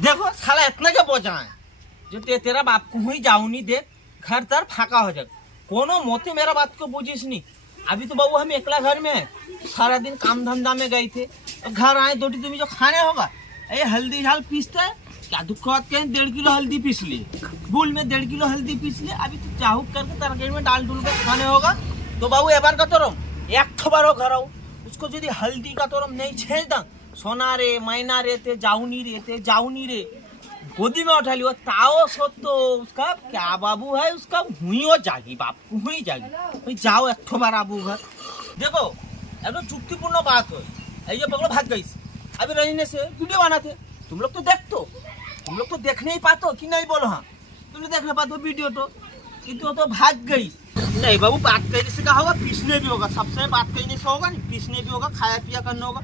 देखो साला इतना क्या पहुंचा है जो तेरा बाप को ही जाऊ नहीं दे, घर तर फाका हो जाए। कोनो मोती मेरा बात को बुझिस नहीं। अभी तो बाबू हम एकला घर में है, सारा दिन काम धंधा में गए थे, घर आए दो तुम्हें जो खाने होगा ये हल्दी झाल पीसता है क्या दुख बात कहें 1.5 किलो हल्दी पीस लिए, भूल में 1.5 किलो हल्दी पीस लिए। अभी तो चाहू करके तरकारी में डाल डूल कर खाने होगा तो बाबू एबार का तो एक बार घर आओ उसको यदि हल्दी का तो नहीं छेड़ दा, सोना रे मैना रे ते जाऊनी रे गोदी में उठा लियो ताओ सो तो उसका क्या बाबू है, उसका हुई हो जाएगी, बाप हुई जाएगी। जाओ एक बार आबू घर। देखो एकदम चुक्तिपूर्ण बात हो, ये पकड़ो भाग गई। अभी रहने से वीडियो बनाते तुम लोग तो देख नहीं पाते कि नहीं बोलो। हाँ तुम लोग देख नहीं पाते वीडियो तो भाग गई। नहीं बाबू बात करने से क्या होगा, पीसने भी होगा, सबसे बात करने से होगा नहीं, पीसने भी होगा, खाया पिया करना होगा।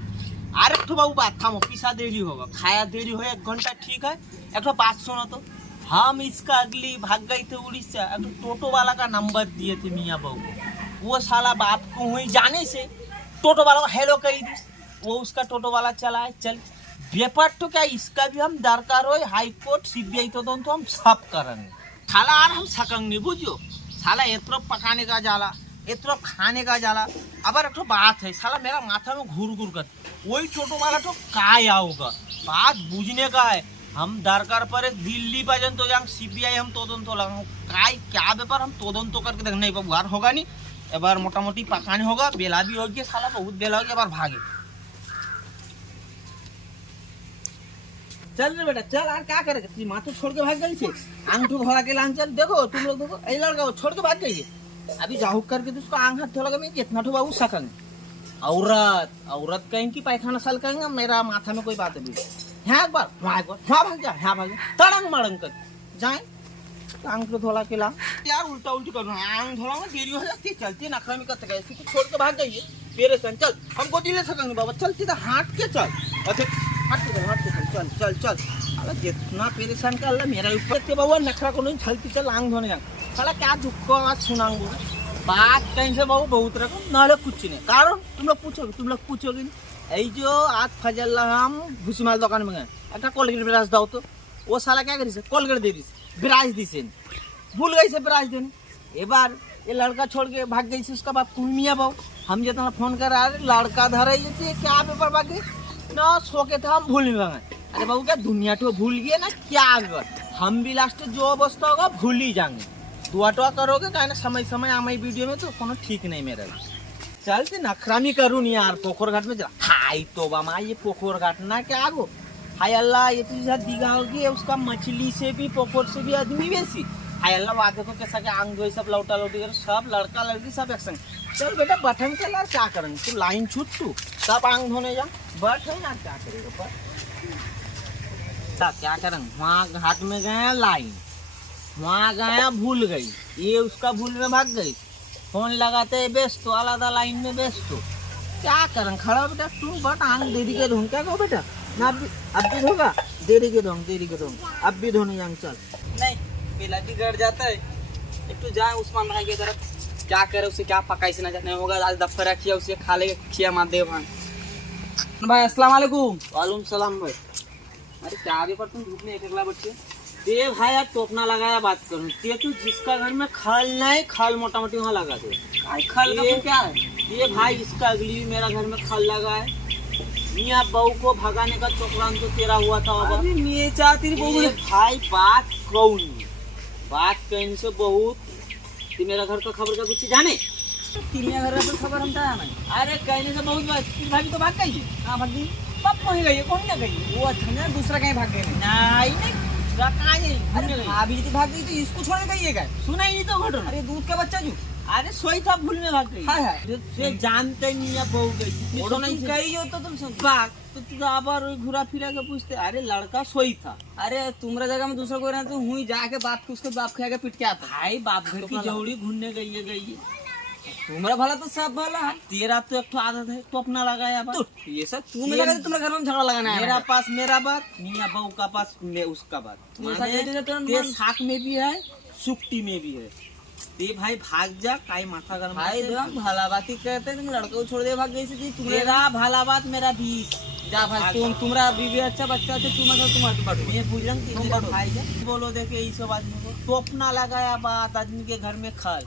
अरे तो बाबू बात था पीसा देरी होगा, खाया देरी हो 1 घंटा ठीक है। एक तो बात सुनो तो, हम इसका अगली भाग गई थे उड़ीसा, एक तो टोटो वाला का नंबर दिए थे मियाँ बहू को। वो साला बात को हुई जाने से टोटो वाला को हेलो कही दी, वो उसका टोटो वाला चलाए चल व्यापार तो क्या इसका भी हम दरकार हो हाई कोर्ट सीबीआई तो हम सब करेंगे। साला आर हम सकंगे बुझो, साला एतरो पकाने का जाला एतरो खाने का जाला। अब एक तो बात है साला मेरा माथा में घूर कर वही टोटो वाला तो काय आओगा, बात बुझने का है। हम दरकार पर दिल्ली पर्यंत तो जाएंगे सीबीआई हम तो लगा काय क्या व्यापार हम तो करके देख नहीं बार होगा नहीं। एबार मोटा मोटी पकाने होगा, बेला भी होगी, साला बहुत बेला होगी, एबार भागे। चल रे बेटा चल, यार क्या करेगा माँ तो छोड़ के भाग गई थी आंगठू घोड़ा के लांग। चल देखो तुम लोग देखो ये लड़का छोड़ के भाग गई है। अभी जाहू करके तो उसको आंग हाथ लगा मैं कितना ठो बाबू सकंगे। औरत कहेंगे कि पैखाना साल कहेंगे, मेरा माथा में कोई बात है हाँ एक बार भाग जा, हाँ भाग जा तड़ंग मड़ंग कर जाए आंग तो थोड़ा के ला यार उल्टा उल्टी कर आंग थोड़ा में देरी हो जाती है, चलती नखरा में करते गए तो छोड़ के भाग गई है मेरे सन। चल हमको दिले सकेंगे बाबा, चलती तो हाट के चल, हट के चल अरे जितना परेशान कर मेरा ऊपर बाबू नखरा को नहीं चलती चल आंग धोने जा साला क्या दुख आज सुनाऊंगा बात कहीं से बाबू बहुत रकम ना कुछ नहीं। कारण तुम लोग पूछोगे नहीं जो आज फजल हम भूसीमाल दुकान में गए एक कोलगेट ब्रश दाओ तो वो साला क्या करी कोलगेट दे दी ब्रश दी से भूल गई से ब्रश देने। एक बार ये लड़का छोड़ के भाग गई से उसका बाप कुमिया बाबू हम जितना फोन कर रहा लड़का धरा क्या पेपर भाग गई ना सो के था हम भूल गए। अरे बाबू क्या दुनिया तो भूल गए ना क्या अगर हम भी लास्ट जो अवस्था होगा भूल ही जाएंगे। दुआ टुआ करोगे क्या ना समय आमाई वीडियो में तो कोनो ठीक नहीं मेरा। चलते नखरामी करूँ नहीं यार पोखर घाट में हाई तो बामा ये पोखर घाट ना क्या आगो हाय अल्लाह ये तो दिखा होगी उसका मछली से भी पोखर से भी आदमी बेसी। हाय अल्लाह वहाँ देखो कैसा क्या आंग धोई सब लौटा लौटी कर सब लड़का लड़की सब एक संग। चल बेटा बटन चल यार क्या करेंगे तू लाइन छूट तू सब आंग धोने जा बट है ना क्या करेगा पर क्या करेंगे। वहाँ घाट में गए लाइन वहाँ गया भूल गई ये उसका भूल में भाग गई फोन लगाते व्यस्त तो आलादा लाइन में व्यस्त तो क्या करें खड़ा बेटा तू बट आंग देरी के धोन क्या कहो बेटा ना अब भी धोगा देरी के धोंग अब भी धोने जाएंगे। चल नहीं बेला भी गड़ जाता है एक तो जाए उस्मान भाई की तरफ क्या करे उसे क्या पकाई से ना जाने होगा आज दफ्तर रखिए उसे खा ले खिया मार दे भाई। अस्सलाम वालेकुम। वालेकुम सलाम भाई। अरे क्या आगे पर तुम धूप में एक बच्चे दे भाई यार टोपना लगाया बात करूँ ते तू जिसका घर में खल नहीं खल मोटा मोटी वहाँ लगा दे खल का क्या है ये भाई इसका अगली मेरा घर में खल लगा है मियाँ बहू को भगाने का चोकरान तो तेरा हुआ था अभी मैं चाहती बहू भाई बात कौन बात कहने से बहुत मेरा घर का खबर का कुछ जाने तीनिया घर का खबर हम था नहीं। अरे कहने से बहुत बात भाभी तो भाग गई हाँ भाग गई पप कहीं गई कौन ना गई वो अच्छा ना दूसरा कहीं भाग गए नहीं भाभी जी भाग गई तो इसको छोड़ गई है क्या सुना ही नहीं तो घटना। अरे दूध का बच्चा जो अरे सोई था भूल में भाग गई है जानते नहीं है बहू गई नहीं गई हो तो तुम बात तो तू आबार घुरा फिरा के पूछते अरे लड़का सोई था। अरे तुम्हारा जगह में दूसरा कोई रहा तो हुई जाके बाप के उसके बाप खाएगा पिट के आता भाई बाप घर की जौड़ी घूमने गई है तुम्हारा भला तो सब भला है तेरा तो एक आदत है तो अपना लगाया बात तो ये सब तू मेरा तुम्हारे घर में झगड़ा लगाना है मेरा पास मेरा बात मियाँ बहू का पास मैं उसका बात साथ में भी है सुक्ति में भी है ते भाई भाग जा काई माथा गर्म भाई भला बात ही कहते तुम लड़के को छोड़ दे भाग गई थी मेरा भला बात मेरा 20 जा भाई तुम्हारा बीवी अच्छा बच्चा अच्छा तुम बांटो मैं बुझलन तुम बांटो। भाई बोलो देखे ये सब आदमी को टोपना लगाया बात आदमी के घर में खाए